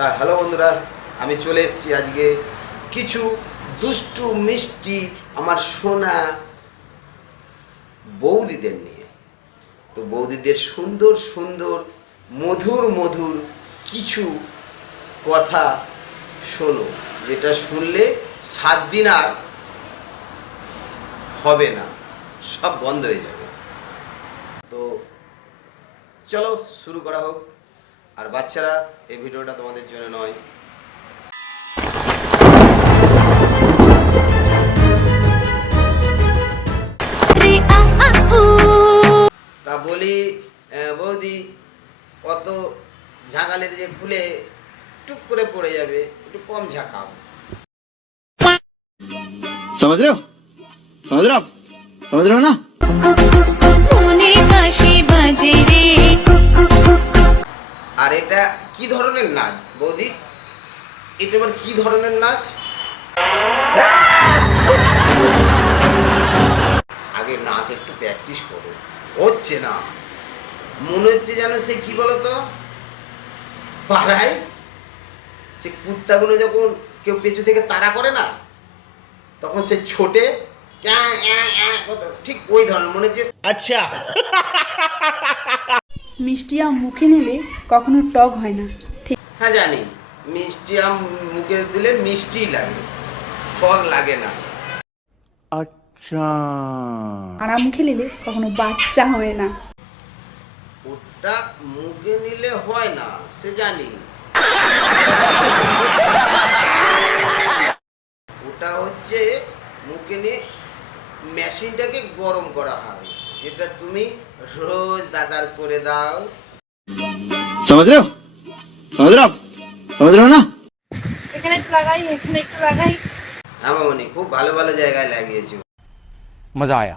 Hello বন্ধুরা, আমি চলে এসেছি আজকে কিছু দুষ্টু মিষ্টি আমার সোনা বৌদিদের নিয়ে। তো বৌদিদের সুন্দর সুন্দর মধুর মধুর কিছু কথা শোনো, যেটা শুনলে 7 দিন আর হবে না, সব বন্ধ হয়ে যাবে। তো চলো শুরু করা হোক। আর বাচ্চারা, এই ভিডিওটা তোমাদের জন্য নয়। তা বলি বৌদি, অত ঝাঁকালে যে খুলে টুক করে পড়ে যাবে, একটু কম ঝাঁকাও। समझ रहे हो आप समझ रहे हो ना। আর এটা কি ধরনের নাচ বৌদি? এটা আবার কি ধরনের নাচ? আগে নাচ একটু প্র্যাকটিস করো, হচ্ছে না। মনে হচ্ছে যেন সে কি বলতো, পাড়ায় সে কুত্তাগুলো যখন কেউ পেছু থেকে তাড়া করে না, তখন সে ছোটে ঠিক ওই ধরনের মনে হচ্ছে। আচ্ছা, মিষ্টি আম মুখে নিলে কখনো টক হয় না। হ্যাঁ জানি, মিষ্টি আম মুখে দিলে মিষ্টি লাগে, টক লাগে না। আচ্ছা, আর আম মুখে নিলে কখনো বাচ্চা হয় না। ওটা মুখে নিলে হয় না, সে জানি। ওটা হচ্ছে মুখে নিয়ে মেশিনটাকে গরম করা হয়, যেটা তুমি রোজ দাদার করে দাও। समझ रहे हो आप समझ रहे हो ना। এখানে একটু লাগাই, এখানে একটু লাগাই। হ্যাঁ মামনি, খুব ভালো ভালো জায়গায় লাগিয়েছো। মজা আয়া।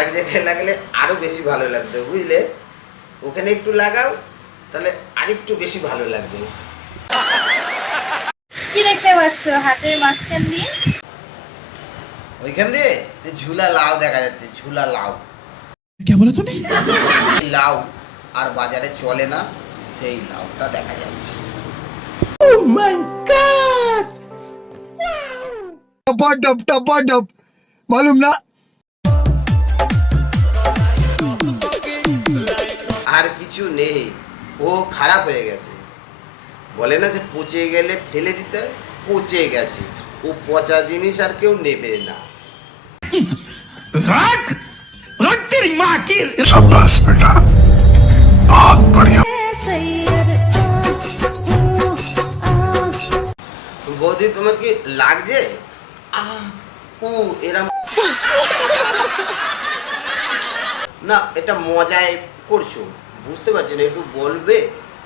এক জায়গায় লাগালে আরো বেশি ভালো লাগবে, বুঝলে? ওখানে একটু লাগাও, তাহলে আরেকটু বেশি ভালো লাগবে। কি দেখতে পাচ্ছ হাতের মাঝখান দিয়ে? ওইখান দিয়ে ঝুলা লাউ দেখা যাচ্ছে, ঝুলা লাউ। লাউ আর বাজারে চলে না, সেই লাউটা দেখা যাচ্ছে। टपा मालूम ना। আর কিছু নেই, ও খারাপ হয়ে গেছে। বলে না যে পচে গেলে ফেলে দিতে হয়, পচে গেছে। ও পচা জিনিস আর কেউ নেবে না। शाबाश बेटा, बहुत बढ़िया। বৌদি, তোমার কি লাগছে? এরম না, এটা মজায় করছো, বুঝতে পারছি না। একটু বলবে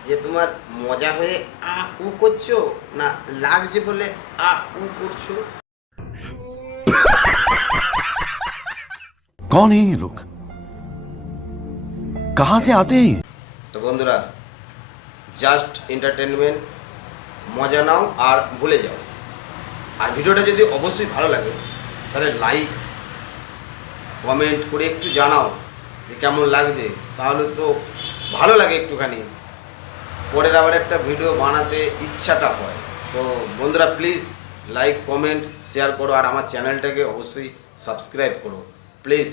যে তোমার মজা হয়ে উ করছো, না লাগছে বলে উ করছো? कौन है ये लोग, कहां से आते हैं ये? তো বন্ধুরা, জাস্ট এন্টারটেনমেন্ট, মজা নাও আর ভুলে যাও। আর ভিডিওটা যদি অবশ্যই ভালো লাগে, তাহলে লাইক কমেন্ট করে একটু জানাও যে কেমন লাগছে, তাহলে তো ভালো লাগে একটুখানি, পরের আবার একটা ভিডিও বানাতে ইচ্ছাটা হয়। তো বন্ধুরা, প্লিজ লাইক কমেন্ট শেয়ার করো, আর আমার চ্যানেলটাকে অবশ্যই সাবস্ক্রাইব করো প্লিজ।